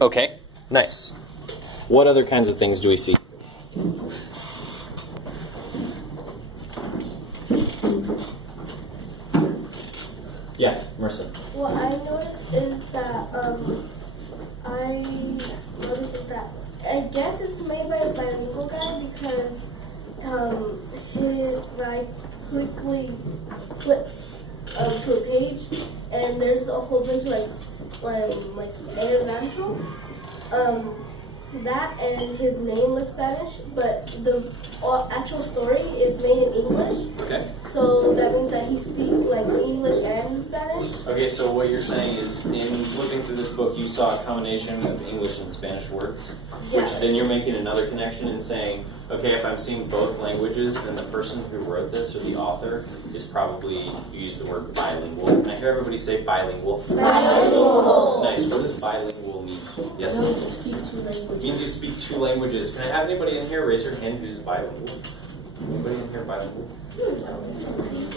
Okay, nice. What other kinds of things do we see? Yeah, Marissa. What I noticed is that I guess it's made by a bilingual guy because I quickly flip to a page and there's a whole bunch of like intro. That and his name looks Spanish, but the actual story is made in English. Okay. So that means that he speaks like English and Spanish. Okay, so what you're saying is, in flipping through this book, you saw a combination of English and Spanish words, Yeah. which then you're making another connection and saying, okay, if I'm seeing both languages, then the person who wrote this, or the author, is probably, you use the word bilingual. Can I hear everybody say bilingual? Bilingual. Nice. What does bilingual mean? Yes? It means you speak two languages. Can I have anybody in here raise your hand who's bilingual? Anybody in here bilingual?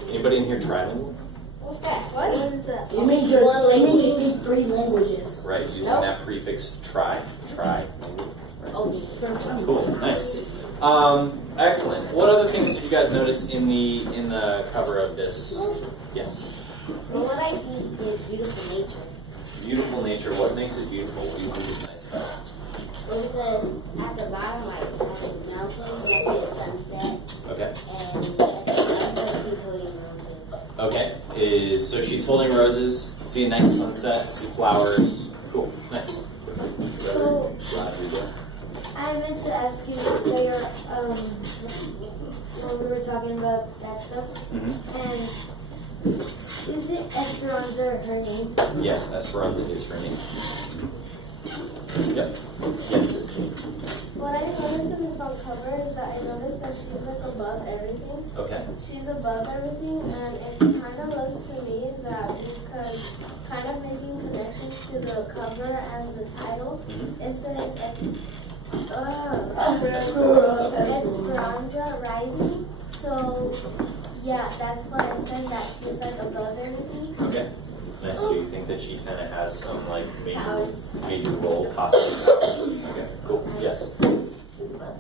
Anybody in here trilingual? What is that? It means you speak 3 languages. Right, using that prefix tri. Right. Cool, nice. Excellent. What other things did you guys notice in the cover of this? Yes. Well, what I see is beautiful nature. Beautiful nature. What makes it beautiful? What do you think is nice about it? Well, because at the bottom, like, it has a mountain, and I see the sunset, Okay. and that's she's holding roses. Okay. So she's holding roses. See a nice sunset. See flowers. Cool. Nice. So, Glad we did. I meant to ask you later, when we were talking about that stuff, and is it Esperanza her name? Yes, Esperanza is her name. Yep. Yes. what I noticed in the front cover is that I noticed that she's like above everything. Okay. She's above everything, and it kind of looks to me that because kind of making connections to the cover and the title, it says Esperanza Rising. So, yeah, that's what I said, that she's like above everything. Okay. Nice. So you think that she kind of has some like major role, possibly powers. Okay. Cool. Yes.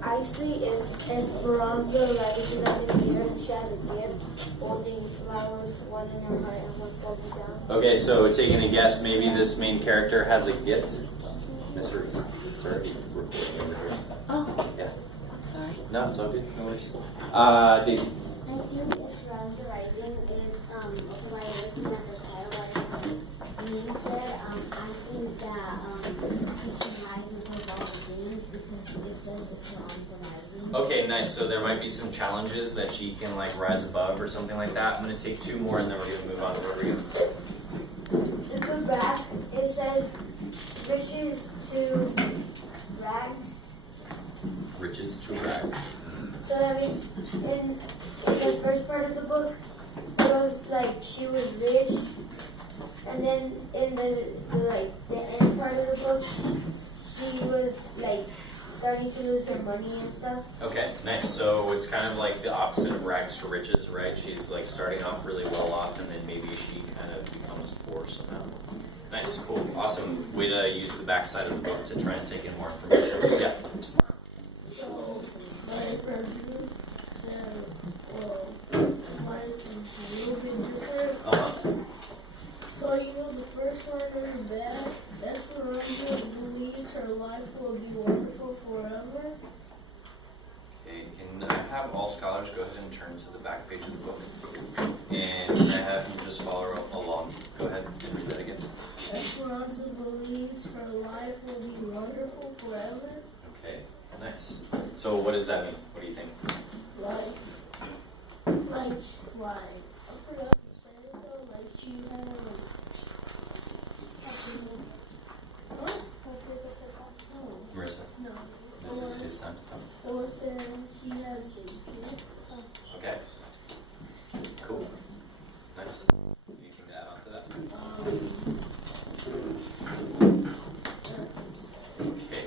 I see is Esperanza Rising up in here, and she has a gift holding flowers, one in her heart and one folded down. Okay. So taking a guess, maybe this main character has a gift. Mr. Sorry. Oh, Yeah. I'm sorry. No, it's all good. No worries. Daisy. I think Esperanza Rising is, also by looking at the title, what it means there, I think that, she can rise above all the things because it says Esperanza Rising. Okay. Nice. So there might be some challenges that she can like rise above or something like that. I'm gonna take 2 more and then we're gonna move on to where we go. In the back, it says riches to rags. Riches to rags. So that means in the first part of the book, it was like she was rich, and then in the end part of the book, she was like starting to lose her money and stuff. Okay, nice. So it's kind of like the opposite of rags to riches, right? She's like starting off really well off, and then maybe she kind of becomes poor somehow. Nice, cool, awesome. Way to use the backside of the book to try and take in more information. Yeah. So, my prejudice said, mine is a little bit different. So, the first one is bad. Esperanza believes her life will be wonderful forever. Okay, can I have all scholars go ahead and turn to the back page of the book? And can I have you just follow along? Go ahead and read that again. Esperanza believes her life will be wonderful forever. Okay, nice. So what does that mean? What do you think? Like, I forgot to say it though, like she had what? Marissa, No. this is his time to come. Someone said she has a gift. Okay. Cool. Nice. Anything to add on to that? Okay.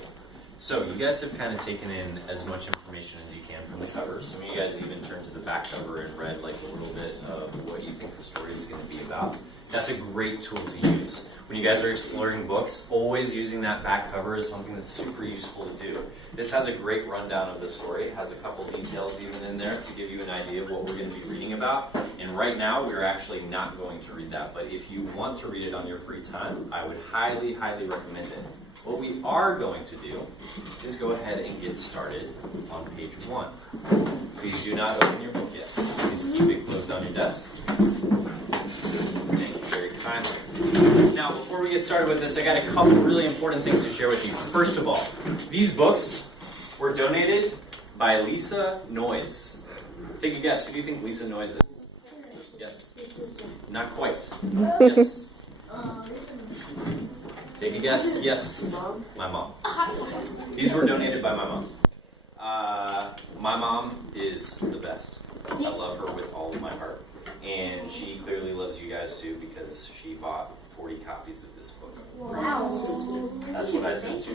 So you guys have kind of taken in as much information as you can from the cover. Some of you guys even turned to the back cover and read like a little bit of what you think the story is going to be about. That's a great tool to use. When you guys are exploring books, always using that back cover is something that's super useful to do. This has a great rundown of the story. It has a couple details even in there to give you an idea of what we're going to be reading about. And right now, we're actually not going to read that. But if you want to read it on your free time, I would highly, highly recommend it. What we are going to do is go ahead and get started on page 1. Please do not open your book yet. Please keep it closed on your desk. Thank you very kindly. Now, before we get started with this, I got a couple really important things to share with you. First of all, these books were donated by Lisa Noyes. Take a guess. Who do you think Lisa Noyes is? Yes. Not quite. Yes. Take a guess. Yes. My mom. These were donated by my mom. My mom is the best. I love her with all of my heart. And she clearly loves you guys too because she bought 40 copies of this book. Wow. That's what I sent to.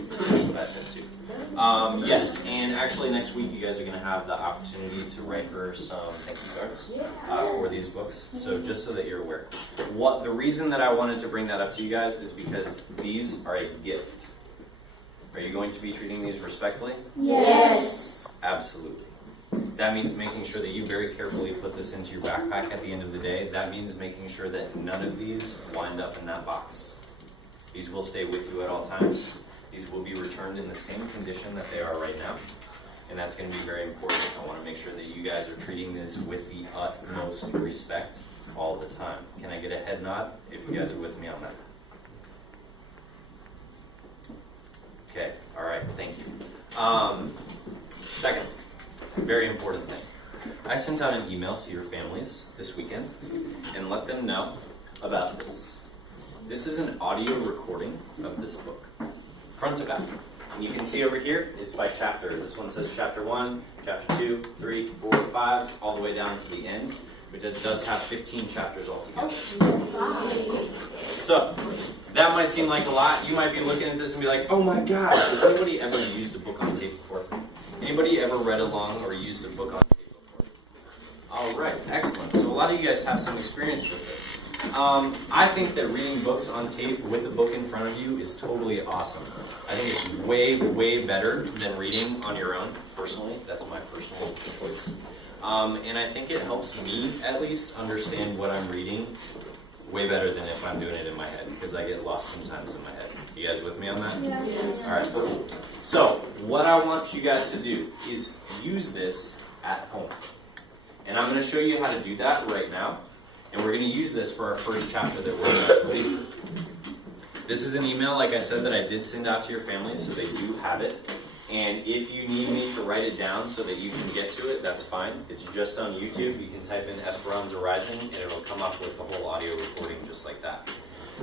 Yes, and actually next week you guys are going to have the opportunity to write her some thank you cards for these books. So just so that you're aware. The reason that I wanted to bring that up to you guys is because these are a gift. Are you going to be treating these respectfully? Yes. Absolutely. That means making sure that you very carefully put this into your backpack at the end of the day. That means making sure that none of these wind up in that box. These will stay with you at all times. These will be returned in the same condition that they are right now. And that's going to be very important. I want to make sure that you guys are treating this with the utmost respect all the time. Can I get a head nod if you guys are with me on that? Okay, all right, thank you. Secondly, very important thing. I sent out an email to your families this weekend and let them know about this. This is an audio recording of this book, front to back. And you can see over here, it's by chapter. This one says chapter 1, chapter 2, 3, 4, 5, all the way down to the end, which it does have 15 chapters altogether. So, that might seem like a lot. You might be looking at this and be like, oh my God, has anybody ever used a book on tape before? Anybody ever read along or used a book on tape before? All right, excellent. So a lot of you guys have some experience with this. I think that reading books on tape with a book in front of you is totally awesome. I think it's way, way better than reading on your own, personally. That's my personal choice. And I think it helps me, at least, understand what I'm reading way better than if I'm doing it in my head, because I get lost sometimes in my head. You guys with me on that? Yeah. All right, perfect. So, what I want you guys to do is use this at home. And I'm going to show you how to do that right now. And we're going to use this for our first chapter that we're going to read. This is an email, like I said, that I did send out to your families, so they do have it. And if you need me to write it down so that you can get to it, that's fine. It's just on YouTube. You can type in Esperanza Rising, and it'll come up with the whole audio recording just like that.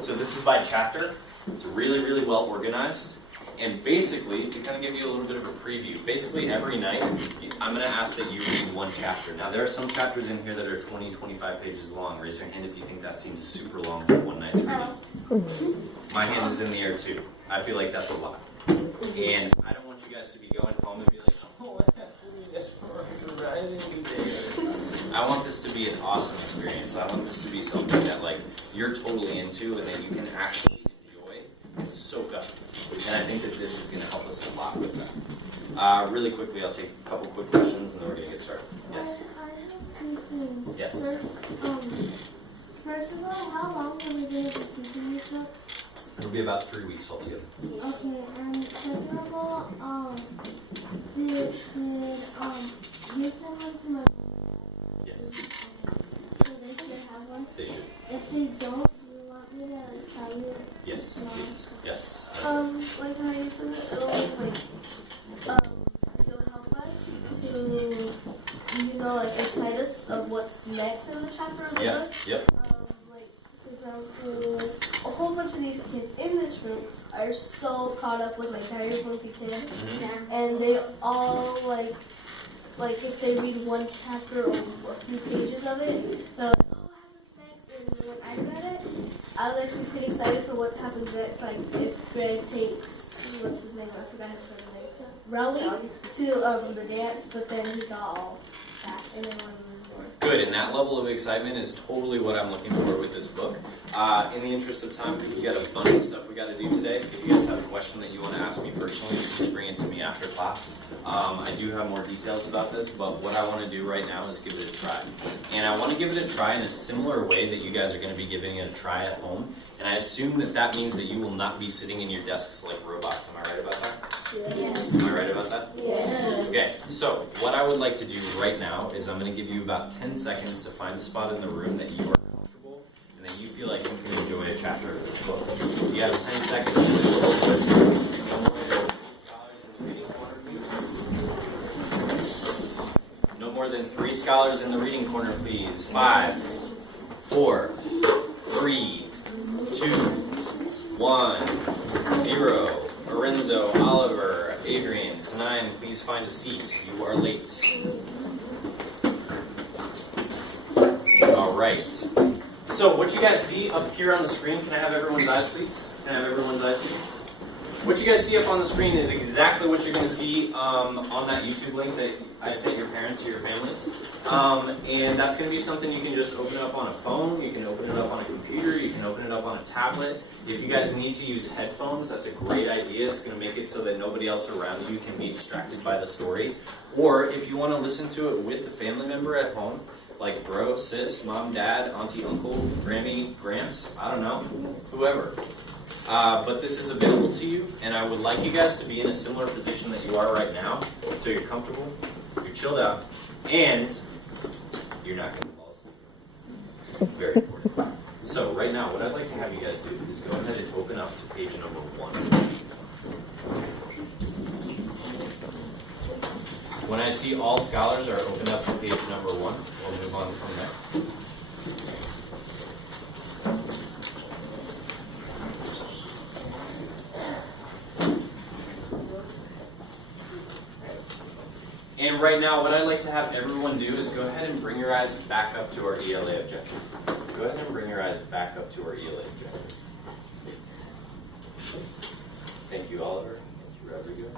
So this is by chapter. It's really, really well organized. And basically, to kind of give you a little bit of a preview, basically every night, I'm going to ask that you read one chapter. Now, there are some chapters in here that are 20, 25 pages long. Raise your hand if you think that seems super long for one night's reading. My hand is in the air, too. I feel like that's a lot. And I don't want you guys to be going home and be like, oh, I have to read Esperanza Rising today. I want this to be an awesome experience. I want this to be something that, like, you're totally into and that you can actually enjoy and soak up. And I think that this is going to help us a lot with that. Really quickly, I'll take a couple quick questions and then we're going to get started. Yes? I have two things. Yes. First of all, how long are we going to be teaching these books? It'll be about 3 weeks altogether. Okay, and second of all, did you send one to my Yes. so they should have one? They should. If they don't, do you want me to tell you? Yes, please. Yes. Like how you said it, it'll help us to, excite us of what's next in the chapter of the book. Yep. For example, a whole bunch of these kids in this room are so caught up with Harry Potter kids, and they all like if they read one chapter or a few pages of it, they're like, oh, what happens next? And when I read it, I was actually pretty excited for what happens next. Like if Greg takes what's his name? I forgot his name. Rowley to the dance, but then he got all fat and then one more. Good, and that level of excitement is totally what I'm looking for with this book. In the interest of time, because we got a bunch of stuff we got to do today, if you guys have a question that you want to ask me personally, you can just bring it to me after class. I do have more details about this, but what I want to do right now is give it a try. And I want to give it a try in a similar way that you guys are going to be giving it a try at home. And I assume that that means that you will not be sitting in your desks like robots. Am I right about that? Yes. Am I right about that? Yes. Okay, so what I would like to do right now is I'm going to give you about 10 seconds to find a spot in the room that you are comfortable and that you feel like you can enjoy a chapter of this book. You have 10 seconds to do it. No more than 3 scholars in the reading corner, please. No more than 3 scholars in the reading corner, please. 5, 4, 3, 2, 1, 0. Lorenzo, Oliver, Adrian, Sinine, please find a seat. You are late. All right. So what you guys see up here on the screen, can I have everyone's eyes, please? Can I have everyone's eyes here? What you guys see up on the screen is exactly what you're going to see on that YouTube link that I sent your parents or your families. And that's going to be something you can just open up on a phone, you can open it up on a computer, you can open it up on a tablet. If you guys need to use headphones, that's a great idea. It's going to make it so that nobody else around you can be distracted by the story. Or if you want to listen to it with a family member at home, like bro, sis, mom, dad, auntie, uncle, Grammy, Gramps, I don't know, whoever. But this is available to you, and I would like you guys to be in a similar position that you are right now, so you're comfortable, you're chilled out, and you're not going to fall asleep. Very important. So right now, what I'd like to have you guys do is go ahead and open up to page number 1. When I see all scholars are open up to page number 1, we'll move on from there. And right now, what I'd like to have everyone do is go ahead and bring your eyes back up to our ELA objective. Go ahead and bring your eyes back up to our ELA objective. Thank you, Oliver. Thank you, Rodrigo.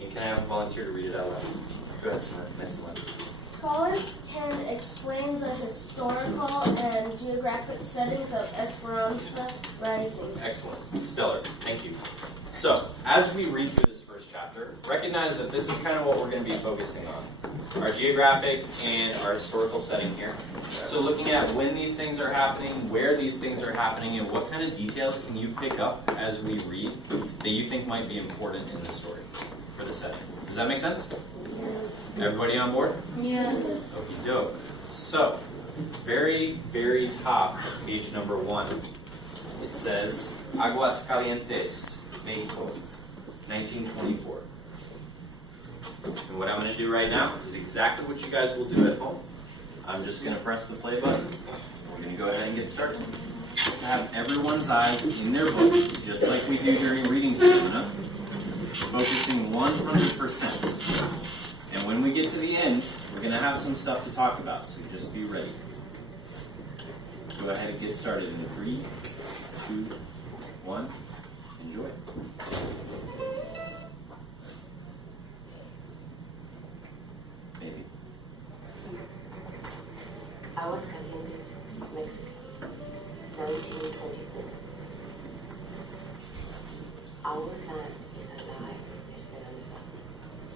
And can I have a volunteer to read it out loud? Go ahead, Samantha. Nice to meet you. Scholars can explain the historical and geographic settings of Esperanza Rising. Excellent. Stellar. Thank you. So, as we read through this first chapter, recognize that this is kind of what we're going to be focusing on. Our geographic and our historical setting here. So looking at when these things are happening, where these things are happening, and what kind of details can you pick up as we read that you think might be important in the story for the setting. Does that make sense? Everybody on board? Yes. Okie doke. So, very, very top of page number 1, it says, Aguas Calientes, Mexico, 1924. And what I'm going to do right now is exactly what you guys will do at home. I'm just going to press the play button. We're going to go ahead and get started. Have everyone's eyes in their books, just like we do during reading stamina, focusing 100%. And when we get to the end, we're going to have some stuff to talk about, so just be ready. Go ahead and get started in 3, 2, 1. Enjoy. Maybe. Aguas Calientes, Mexico, 1924. Our land is alive, Esperanza,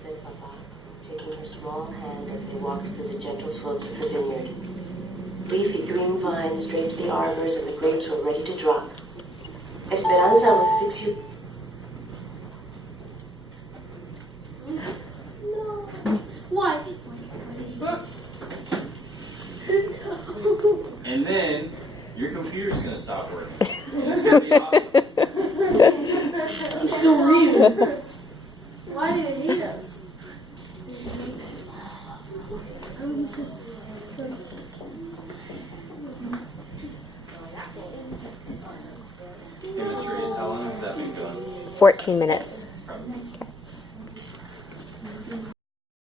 said Papa, taking her small hand as they walked through the gentle slopes of the vineyard. Leafy green vines draped the arbors and the grapes were ready to drop. Esperanza was 6 years... Why? And then your computer's going to stop working. And it's going to be awesome. Why do you hate us? Hey, Mr. Reese, how long has that been going? 14 minutes.